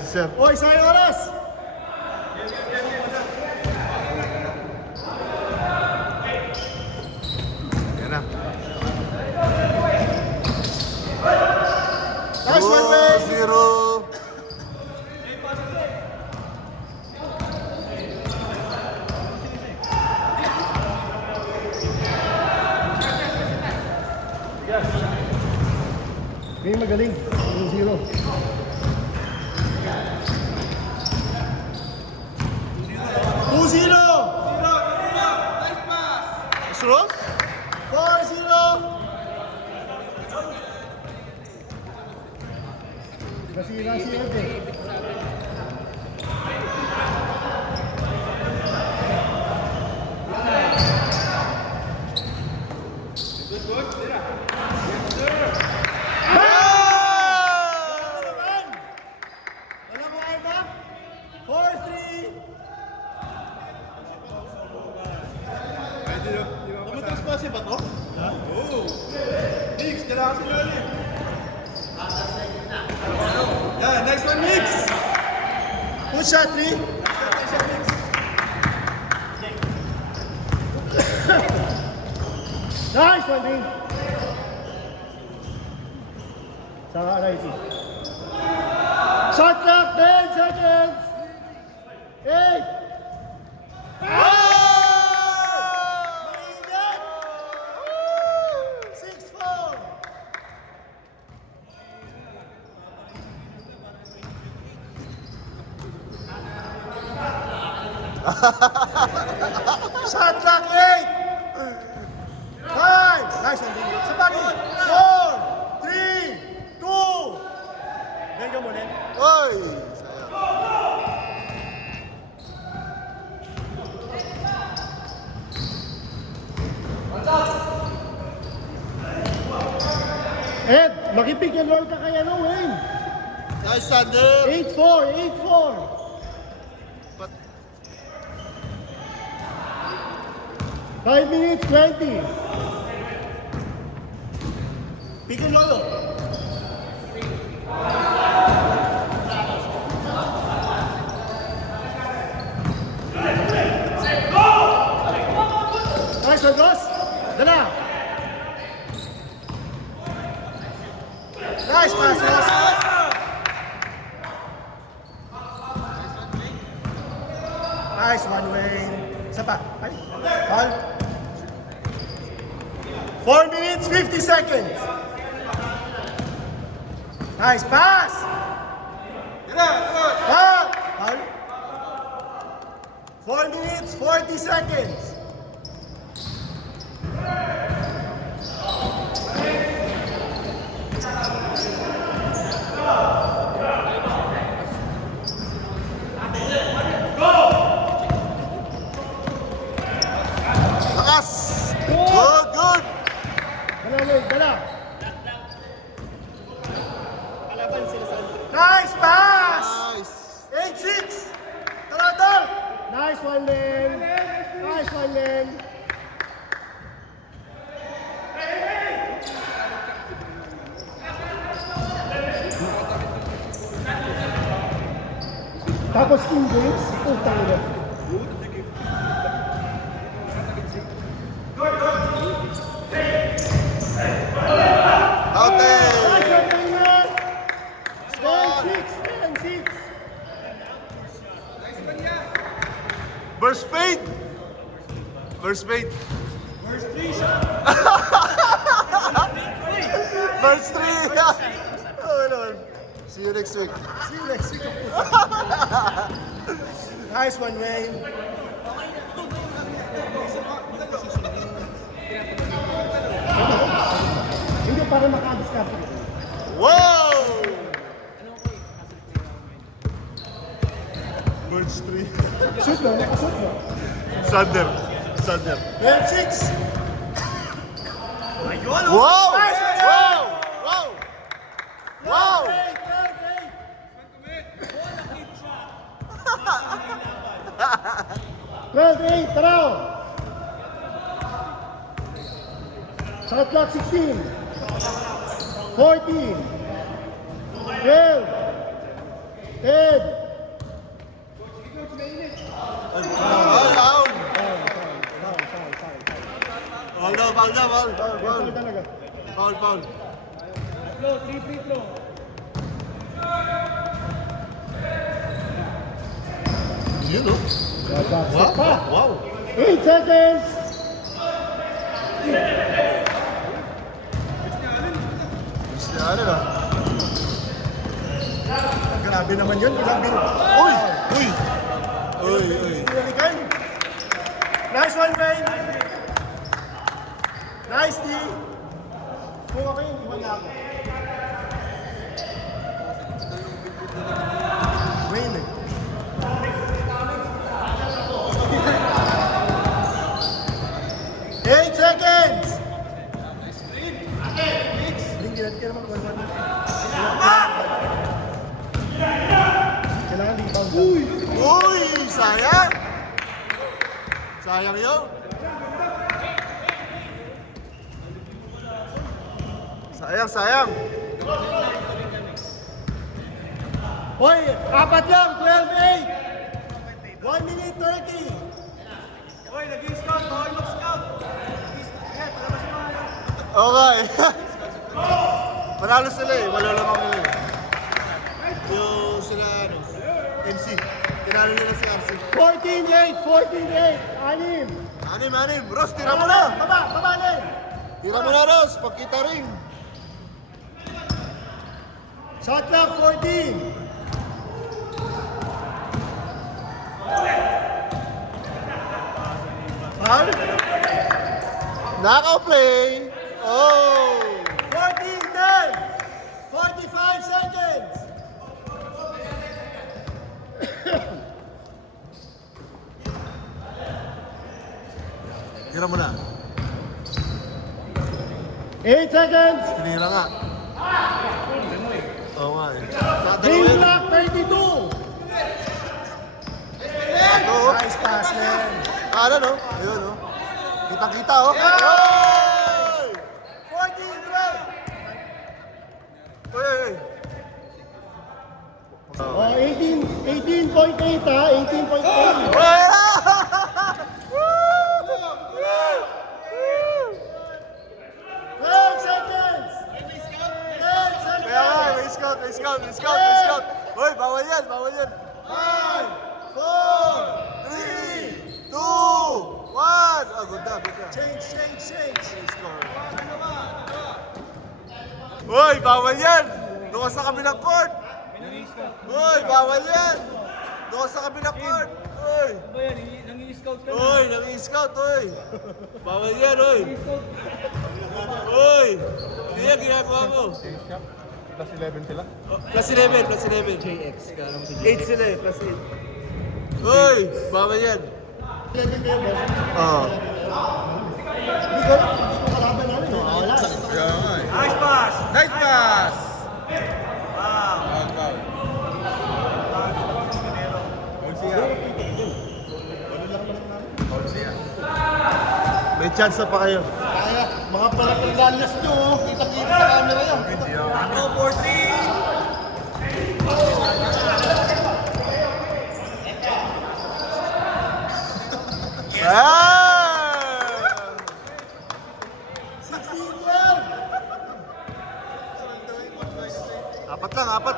si Sir. Oy, sayang oras! Yan na. Nice one, Wayne! 2-0. May magaling. 0-0. Suros? 4-0. Nasira si Ed eh. Alam mo ay ba? 4-3. Tumatas pa si Bato? Ha? Oo. Mix, kailangan si Loli. Yeah, nice one, Mix. Good shot, Lee. Nice one, Lee. Sa right. Shot clock, 10 seconds. 8. Mainit. 6-4. Shot clock, 8. 5. Nice one, Lee. Sa bagi. 4, 3, 2. Bigyan mo rin. Oy! Ed, makipick and roll ka kaya no, Wayne. Nice, Thunder! 8-4, 8-4. But, 5 minutes, 20. Pick and roll. Nice one, boss. Dala. Nice pass, boss. Nice one, Wayne. Isa pa. Ay, ball. 4 minutes, 50 seconds. Nice pass. Ball. Ball. 4 minutes, 40 seconds. lakas! Good, good! Dala, Wayne, dala. Nice pass. Nice! 8-6. Tara, tol. Nice one, Len. Nice one, Len. Tapos in games, utang ina. Okay! Nice one, Len. 10-6, 10-6. Burst fade! Burst fade! First three shot. Burst 3! Oh, Lord. See you next week. See you next week. Nice one, Wayne. Hindi para makadiskarte. Wow! Burst 3. Shoot mo, nakashoot mo. Thunder. Thunder. 12-6. Wow! Nice one, Wow! Wow! Wow! 12-8, tara! Shot clock 16. 14. 12. 10. Ay, down. Foul. Foul na. Foul talaga. Foul. Flow, 3 free throw. Yun, oh. Babagsak pa. Wow. 8 seconds. Ano na? Grabe naman yun. Ilang bin. Uy! Balikan. Nice one, Wayne. Nice, D. Kung ako yun, iwan na ako. Wayne eh. Eight seconds! Hindi naman kung kailangan rebound lang. Uy! Sayang! Sayang yun. Sayang. Hoy, apat lang, 12-8. 1 minute 30. Hoy, nag-i-scout. Hoy, mag-scout. Okay. Manalo sila eh. Malalamang nila eh. Yung sila, MC. Tinalo nila si RC. 14-8, 14-8. Anim. Anim. Ross, tira mo na! Baba na. Tira mo na, Ross. Pagkita rin. Shot clock, 14. Foul? Knockout play. Oh! 14-10. 45 seconds. Tira mo na. 8 seconds. Tinira nga. Oo nga eh. Game Dalawa clock, 32. Ito, oh. Nice pass, man. Ano no? Ayun oh. Kita oh. Oy! 14-12. Oy! Oh, 18.8 ha, 18.8. Oy! 12 seconds. 10 seconds. Kaya nga, may scout. Hoy, bawal yan. 5, 4, 3, 2, 1. Oh, good na. change. Hoy, bawal yan. Doon ka sa kabilang court. Hoy, bawal yan. Doon ka sa kabilang court. Hoy. Ba yan, nangi-scout ka na. Hoy, nag-i-scout, hoy. Bawal yan, hoy. Hoy. Hindi yan ginagawa mo. Plus 11 sila. Oh, plus 11. JX. 8 sila eh, plus 8. Hoy, bawal yan. 11 kayo, boss. Oo. Hindi ko kalaban namin. Wala. Nice pass. May chance na pa kayo. Kaya, mga palapalalas nyo, oh. Kita-kita sa camera yan. Ako, 14. Ah! 16-12. Apat lang, apat.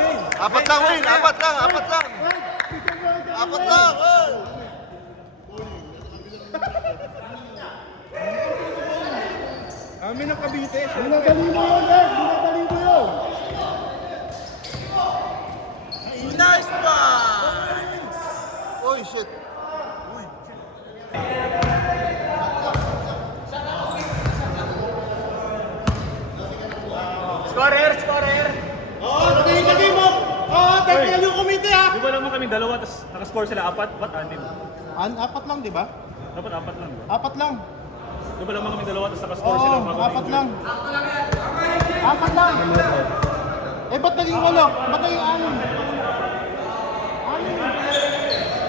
Wayne. Apat lang, Wayne. Apat lang. Hoy. Amin ang Cavite. Dinadali mo yun, Ed. Dinadali mo yun. Nice pass! Uy, shit. Uy. Scorer. Oo, dali mo. Oo, technical yung committee ha. Di ba naman kami dalawa, tapos nakascore sila apat? Ba't anim? Apat lang, di ba? Dapat apat lang. Di ba? Apat lang. Di ba naman kami dalawa, tapos nakascore sila? bago apat na-injure? lang. Apat lang. Eh, ba't naging walo? Ba't naging anim?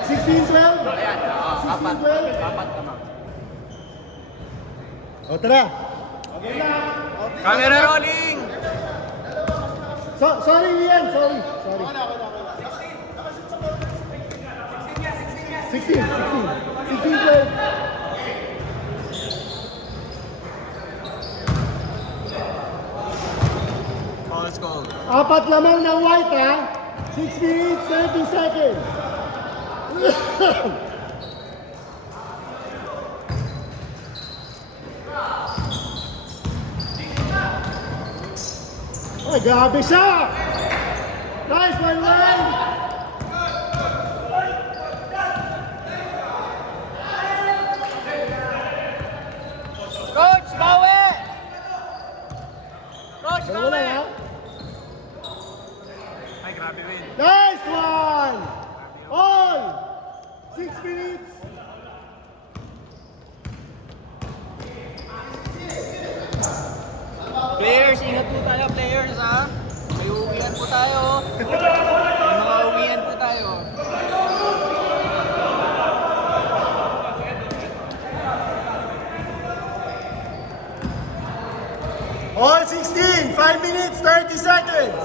16-12? Ayan, apat. 16-12? Apat naman. O, tara. Camera rolling. Sorry, Ian. Sorry. 16, 12. Let's go. Apat lamang ng white ha. 6 minutes, 30 seconds. Ay, grabe siya! Nice one, Wayne! Coach, bawi! Coach, Dalawa bawi! lang ha. Ay, grabe win. Nice one! All! 6 minutes. Players, ingat po tayo, players, ha? May uuwian po tayo. May mga uuwian po tayo. All 16, 5 minutes, 30 seconds.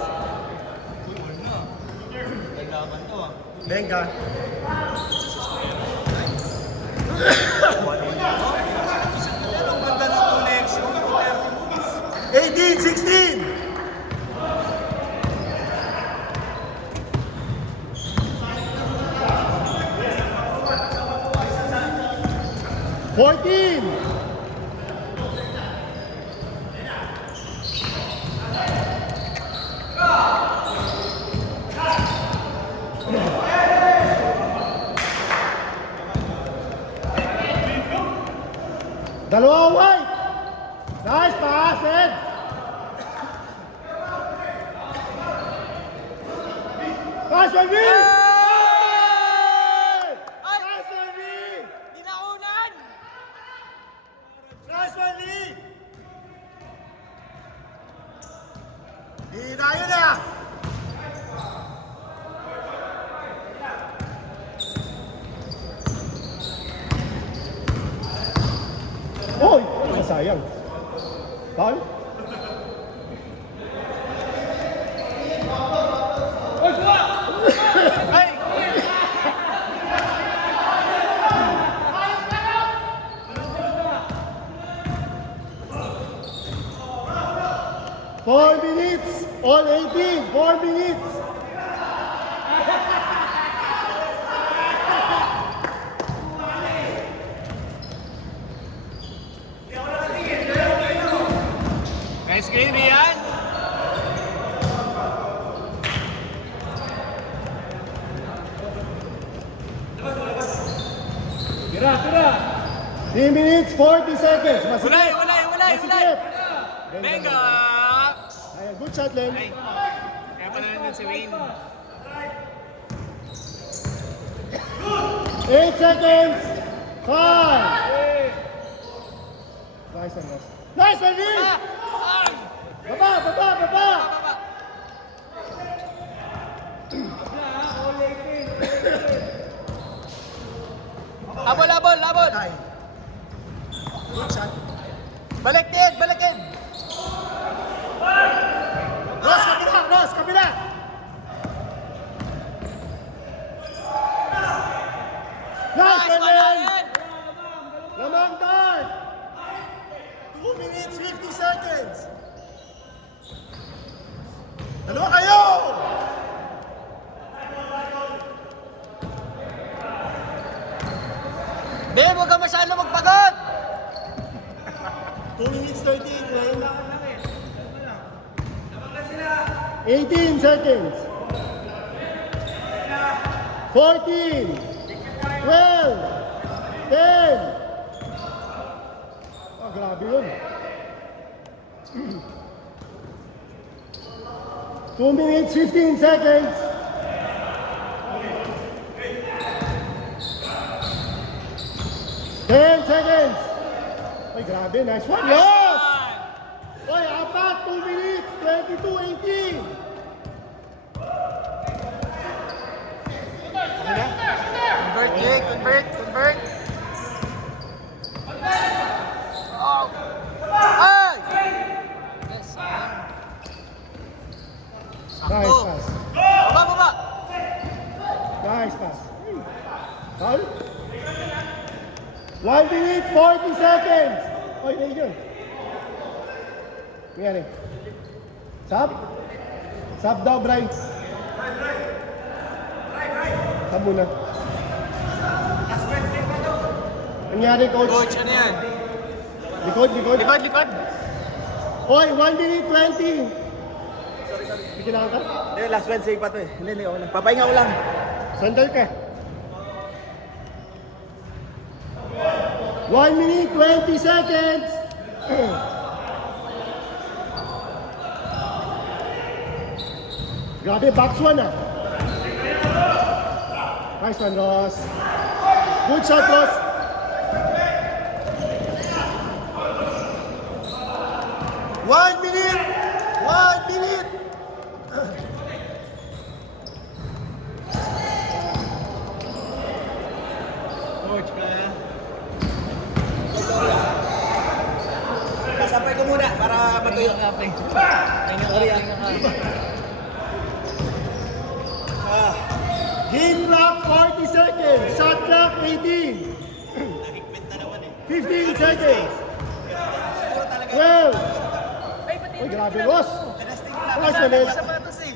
Venga. Ang ganda ng connection. 18, 16. Fourteen. Dalawa white. Nice pass, Ed. Pass on me. Pass on me. Dinaunan! Pass on me. Di tayo na. Oy, sayang. Foul? Ay! 4 minutes. All 18. 4 minutes. Nice game, Ian! Tira, tira! 3 minutes, 40 seconds. Masikip. Ulay, ulay, ulay, ulay! Masikip. Venga! Ayan, good shot, Len. Ay, kaya pala nandun si Wayne. 8 seconds. 5. Nice one, nice. Nice one, Lee. Baba, baba, baba. Labol, labol, labol! Good shot. Baliktid, baliktid! Ross, kabila, Ross, kabila. Nice one, Len. Ian! Lamang time. 2 minutes, 50 seconds. Dalawa kayo. Ben, huwag ka masyado magpagod! 2 minutes, 38, Len. 18 seconds. 14. 12. 10. Ah, grabe yun. 2 minutes, 15 seconds. Ten seconds. Ay, grabe. Nice one. Yes! Oy, apat. 2 minutes. 22-18. Convert, Jake, convert, convert! Oh! Ay! Yes, Nice pass. Baba, baba! Nice pass. Foul? seconds. Oy, Ranger. Nangyari. Sub? Sub daw, Bray. Sub muna. Nangyari, coach. Coach, ano yan? Likod. Likod. Oy, 1 minute 20. May kailangan ka? Hindi, last Wednesday pa to eh. Hindi, ako lang. Papahinga ko lang. Sandal ka. 1 minute 20 seconds. Grabe, box one ah. Nice one, Ross. Good shot, Ross. One minute! 1 minute! Sampay ko muna para matuyo. Game clock 40 seconds. Shot clock 18. 15 seconds. 12. Uy, grabe, Ross. Ross, malit. Tinasting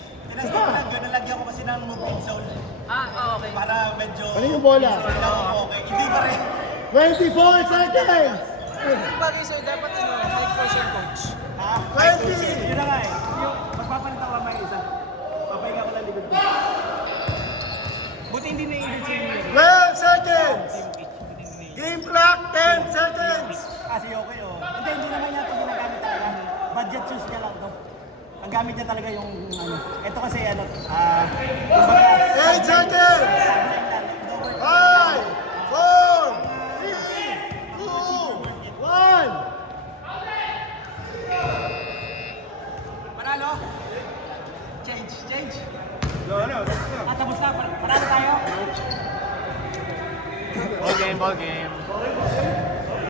ko lang, yun nalagyan ko kasi ng moving zone. Okay. Para medyo... Ano yung bola? Okay, hindi pa rin. 24 seconds. Bagay sa'yo, dapat high pressure coach. 20! Yun na nga eh. Yung magpapalit ako may isa. Papahinga ko lang likod ko. Buti hindi na-injured si 12 seconds! Game clock, 10 seconds! Kasi okay oh. Hindi naman niya ito ginagamit talaga. Budget shoes niya lang to. Ang gamit niya talaga yung ano. Ito kasi ano, kumbaga, 8 seconds! subline lang. Lower. 5, 4, 3, 2, 1! Panalo? Change. Tapos na. Paralo tayo. Ball game.